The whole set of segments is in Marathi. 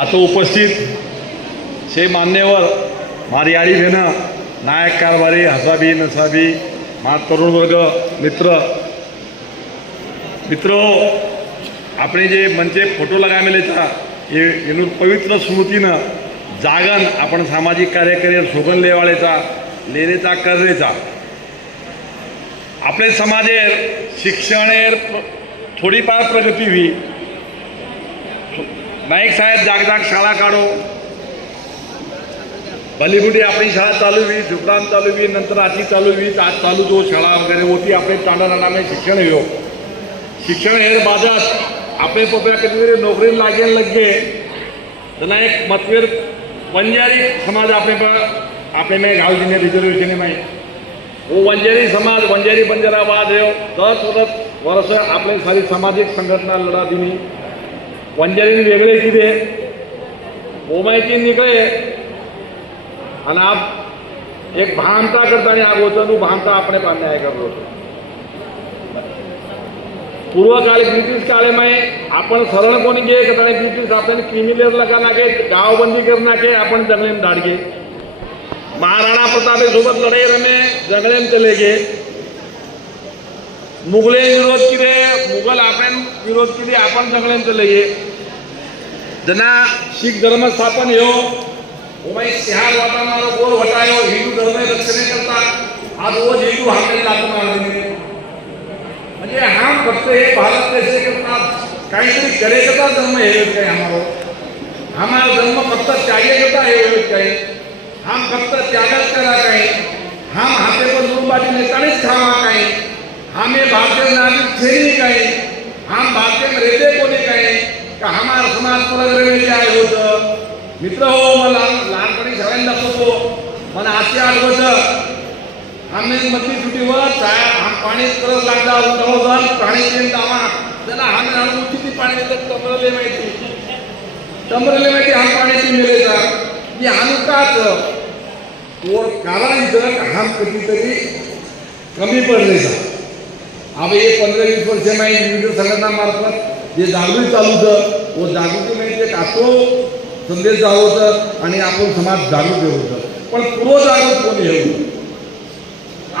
आता उपस्थित से मान्यवर मारी आळी घेणं नायक कारभारी हसाबी नसाबी मा तरुण वर्ग मित्र. मित्र हो, आपण जे म्हणजे फोटो लगामेलेचा येणूर पवित्र स्मृतीनं जागन आपण सामाजिक कार्यकर्ते शोभन लेवाळेचा लेणेचा कर्रेचा आपले समाजेर शिक्षणेर थोडीफार प्रगती होईल जाग जाग शाळा काढो भलीबुडी आपली शाळा चालू व्ही झुपडान चालू व्ही नंतर आजी चालू व्ही आज चालू जो शाळा वगैरे होती आपले तांडानामे शिक्षण येऊ शिक्षण हे बाजात आपले पप्या कधीतरी नोकरी लागेल लगे त्यांना एक मतवेर वंजारी समाज आपले प- आपले में गाव जिने रिझर्वेशन माही वो वंजारी समाज वंजारी बंजारा वाद है दस वर्ष वर्ष आपले सारी सामाजिक संघटना लढा दिनी वंजारीन वेगळे किती ओमायची निकळे. आणि आप एक भामता करता आणि आगोचं भामता आपण पाहणे आहे करलो पूर्वकाळी ब्रिटिश काळे माय आपण सरळ कोणी गे करता ब्रिटिश आपण क्रिमिलेरला लगा नाके गावबंदी कर नाके आपण जंगलेम धाडगे. महाराणा प्रतापे सोबत लढाई रमे जंगलेम चले गे. मुघले विरोध किरे मुघल आपण विरोध किती आपण सगळ्यांनी चले गे जना शीख धर्म स्थापन हो उमाई सिहार वाटाणारो गोर वटायो हिंदू धर्म रक्षणे करता आज रोज हिंदू हाकले लागतो मारले. म्हणजे हा फक्त हे भारत देश करतात काहीतरी करे करता धर्म हे होत काही हमारा जन्म फक्त त्यागे करता हे काय काही. हम फक्त त्यागच करा काही. हम हाते पण दुर्बाटी नेतानेच खावा काही. हम हे भारतीय नागरिक छे नहीं कहे। हम भारतीय में रहते नहीं कहे का हमारा समाज परत आहे होतं मित्र हो मला लहानपणी सगळ्यांना दाखवतो मला आजच्या आठवतं आम्ही मधली सुटीवर चाय आम पाणी करत लागला उठावून पाणी येईल दावा। त्याला आम्ही आणून किती पाणी येतं तंबरले माहिती तंबरले माहिती आम पाण्याची पिऊन की आम्ही काच वर कारण जर हा कधीतरी कमी पडले जा आम्ही एक पंधरा वीस वर्ष नाही विविध संघटनामार्फत जे जागृती चालू होतं व जागृती नाही एक आतो संदेश जावं होतं आणि आपण समाज जागृत होतं. पण पूर्व जागृत कोणी हे होतं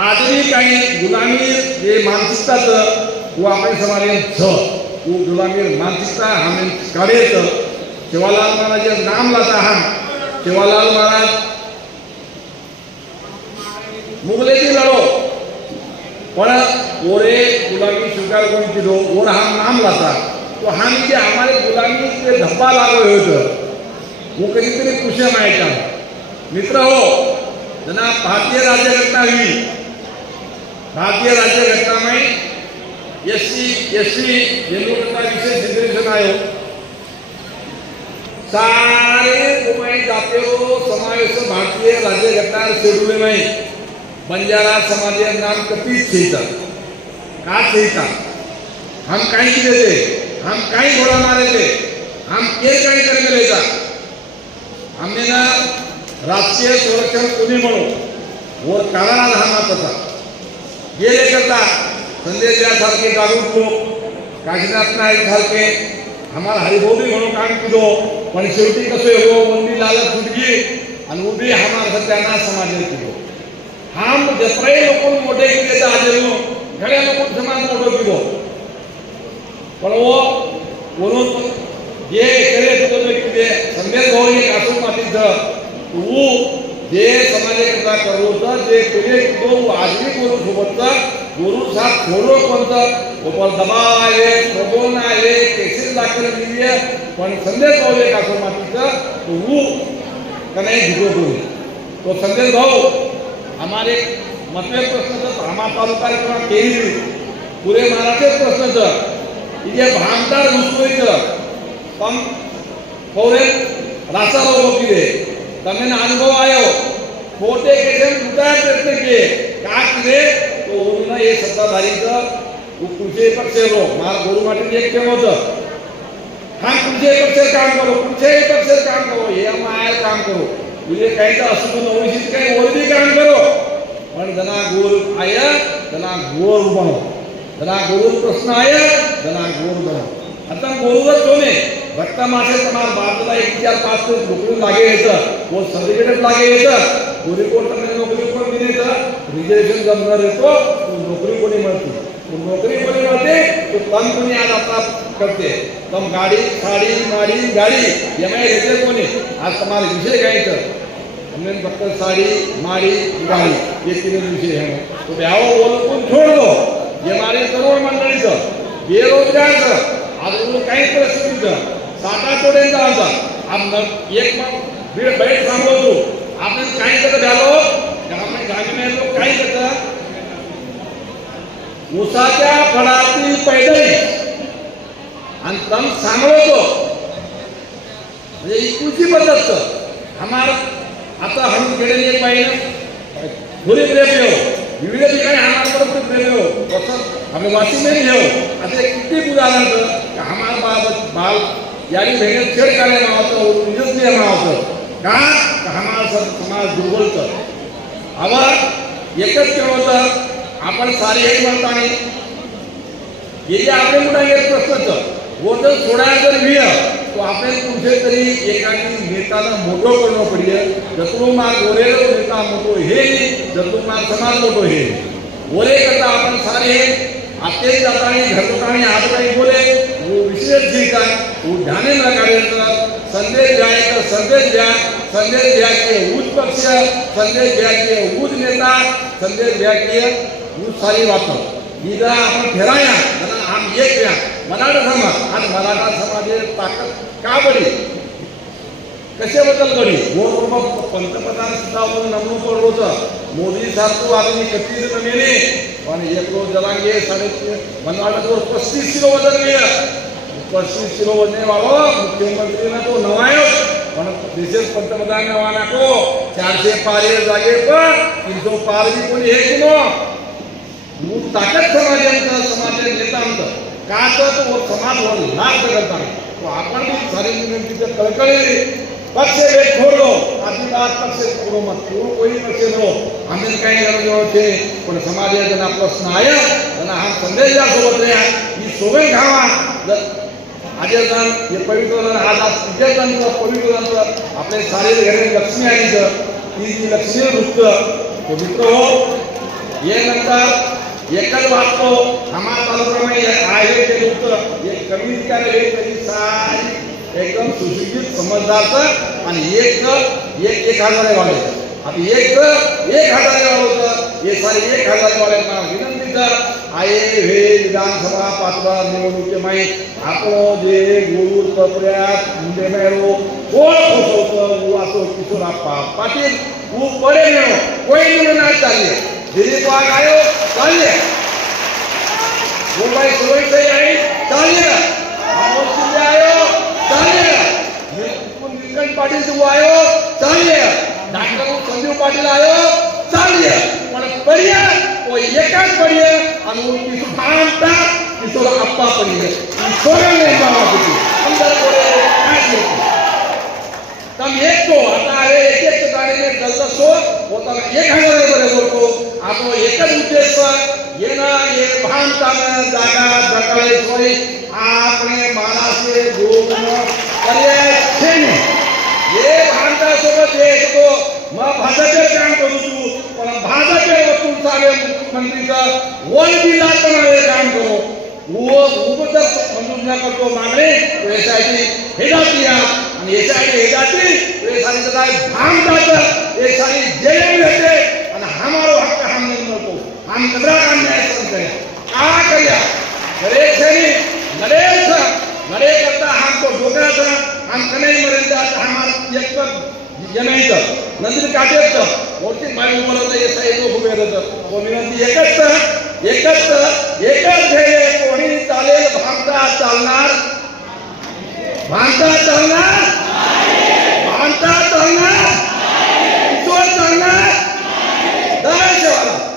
आजही काही गुलामी जे मानसिकताचं व आपण समाज छ वो गुलामी मानसिकता हमें काढेत शिवालाल महाराज नाम लाता हा. शिवालाल महाराज मुगलेची लढो. कोणा गोरे गुलाबी शिकाल करून दो गोर हा नाम लाता तो हा जे आम्हाला गुलाबी ते धप्पा लागू होत. मू कधीतरी खुश नाही का? मित्र हो जना भारतीय राज्यघटना ही भारतीय राज्यघटना मी S C S C Hindu घटना विषय सिद्धेशन आहे हो. सारे गोमय जाते हो, समावेश भारतीय राज्यघटना शेड्यूल नाही बंजारा समाज नाम कभी छीता का छीता हम कहीं की देते हम कहीं घोड़ा मारेंगे हम के काय कर के लेगा हमने ना राष्ट्रीय संरक्षण तुम्ही म्हणून वर काळाला राहणार तसा गेले करता. संदेश सारखे जागरूक लोक काशीनाथ नाईक सारखे. आम्हाला हरिभोगी म्हणून काम केलं पण शेवटी कसं हो मंदी लालच सुटगी आणि उभी आम्हाला त्यांना समाज केलो हम जत्रे लोक मोठे केले तर आजलो घड्या लोक समाज मोठं केलो पण वो वरून जे करे तो किती संदेश भाऊ एक असो मातीत तू जे समाजाकरता करवतं जे तुझे तो आजही गुरु सोबतचा गुरु साथ थोडं कोणतं गोपाल दबाव आहे प्रबोधन आहे केसेस दाखल केली आहे पण संदेश भाऊ एक असो मातीचं तू का नाही भिजो तो संदेश भाऊ हमारे मसले प्रश्न तर भामा तालुका किंवा केरी पुरे महाराष्ट्र प्रश्न तर इथे भामदार घुसकोयचं पण फौरे रासाला ओळखिले त्यांना अनुभव आयो हो। खोटे केले उठाय प्रयत्न केले का केले तो उन्न हे सत्ताधारीचं कुठचे पक्ष मार गुरु गोरुमाटी एक केलं होतं हा कुठचे पक्ष काम करो कुठच्याही पक्ष काम करो। ये हे माया काम करो। तुझे काहीचं असं पण ओळखीत काही ओळखी काम करो। पण गोल गोर त्याला गोल गोर बनो गोल प्रश्न आय जना गोल बनो आता गोरवर सोने आहे? मासे तुम्हाला भारताला एक चार पाच ते नोकरी लागे येतं वो सर्टिफिकेट लागे येतं कोणी कोणत्या नोकरी कोण दिली तर रिजर्वेशन जमणार येतो तो नोकरी कोणी मिळते? तो नोकरी कोणी मिळते? तो तम कोणी आज आता करते? तम गाडी साडी माडी गाडी एम आय घेते कोणी? आज तुम्हाला विषय घ्यायचं. हमने फक्त साडी ಮಾಡಿ गाडी हे तीन विषय आहे. तो द्यावं ओळखून सोडलो हे मारे तरुण मंडळीचं बेरोजगारचं अजून काही परिस्थितीचं साठा तोड्यांचा आमचा आप एक मग बीड बैठ सांगतो आपण काही करत झालो? गावी गावी लोक काही करतात उसाच्या फळातील पैदळी आणि तम सांगतो म्हणजे इकुची पद्धत. हमार आता हम केलेली एक पाहिजे घरी प्रेम घेऊ विविध ठिकाणी हमार बरोबर प्रेम घेऊ तसं आम्ही वाची नाही घेऊ असं हो. किती उदाहरण का हमार बाल बाल यानी मेहनत छेड करायला नावाचं निजच नावाचं का? का हमार समाज दुर्बलचं आवर एकच केलं होतं आपण सारे एक म्हणताना हे जे आपले मुलं एक प्रश्नच वोट जर सोडायला जर मिळलं तो आपण कुठेतरी एखादी नेताला मोठं करणं पडेल. जतू मार ओरेलो नेता मोठो हे जतू मार समाज मोठो हे. ओरे करता आपण सारे. आते जातानी घरपोतानी आज काही बोले. वो विशेष ठीक आहे वो ध्याने न करायचं संदेश द्यायचं संदेश द्या. संदेश द्या की ऊज पक्ष संदेश द्या की ऊज नेता संदेश द्या की ऊज सारी वाटतं ही जर आपण फिराया तर आम एक या. मराठा समाज आज मराठा समाजाची ताकद. का बरी कशाबद्दल घडी गोड हो, पंतप्रधान सुद्धा आपण नमणूक करत होतं. मोदी सारखं आम्ही कत्तीस नेले. पण एक रोज जलांगे साडे मनवाडावर पस्तीस किलो वजन मिळत पस्तीस किलो वजन वाढो मुख्यमंत्रीनं तो नवायो. पण विशेष पंतप्रधान नवा नाको. चारशे पार जागे पण तीनशे पार बी कोणी हे किलो ताकद समाजांचा समाजाचे नेता आमचं. ಕಾಸು ಒಂದು ಸಮಾಜ ಒಂದು ನಾಲ್ಕು ತಗೊಳ್ತಾನೆ આપણને સારી વિનંતી કળકળેલી પક્ષે એક છોડો આથી બાદ પક્ષે છોડો મત પૂરું કોઈ પક્ષે નો અમે કઈ રમજો છે પણ સમાજે જેના પ્રશ્ન આવ્યા અને આ સંદેશા સોબત રહ્યા એ સોબે ખાવા આજે દાન એ પવિત્ર આ દાસ બીજે તંત્ર પવિત્ર તંત્ર આપણે સારી ઘરે લક્ષ્મી આવી છે એ લક્ષ્મી વૃત્ત તો મિત્રો એ નંતર एकच वाचतो आम्हा तालुक्यामध्ये आहे ते वृत्त एक कमी एक सारी. एकदम सुशिक्षित समजदारचं आणि एक एक एक हजार वाले आता एक एक हजार होतं हे सारे एक हजार विनंती कर आहे हे विधानसभा पाचवा निवडणुकी माहीत. आपण जे गुरु कपड्यात मुंडे मेळो कोण फसवतं ऊ असो किशोर आप्पा पाटील. ऊ पडे नेणो कोई निवडून नाही चालले? दिलीप वाघ आयो चालले. मुंबई सुरई आहे. चालले. अमोल शिंदे आयो चालले. निकुंज निकंठ पाटील तू आयो चालले. डॉक्टर संजीव पाटील आयो चालले. पण पर्याय तो एकच पर्याय आणि वो किशोर भामटा किशोर आप्पा पर्याय किशोर नाही बाबा किती अंदर कोरे काय करतो तम एक तो आता आहे एक एक ठिकाणी गलत सो પોતાના એક હાજર કરેલો હતો આપણો એક જ ઉદ્દેશ એના એ મહાનતાના દાદા ધકાળેશ્વરી આપણે માણસે ભૂલ ન કરીએ છે ને. એ મહાનતા સોબત એ હતો मैं भाजपा काम करू छू पण भाजपे वस्तू साहेब मुख्यमंत्रीचा वन जिल्हा करणारे काम करो वो उपदर समजून न करतो मागणे वेळेसाठी हे जाती आणि यासाठी हे जाती वेळेसाठी काय भाँग जातं यासाठी जेले भेटते आणि हमारो हक्क हम नहीं मिळतो हम कदरा का न्याय सहन करूया का करूया नरेश सैनी नरेश नरे करता हमको डोक्याचा हम कन्हई मरेंदा हमार एक जनायचं नंतर काटेचं वरती बाई बोलवतं हे साहेब लोक उभे राहतात तो विनंती एकच एकच एकच ध्येय कोणी चालेल भामता चालणार भामता चालणार भामता জগন্নাথ জয় জগন্নাথ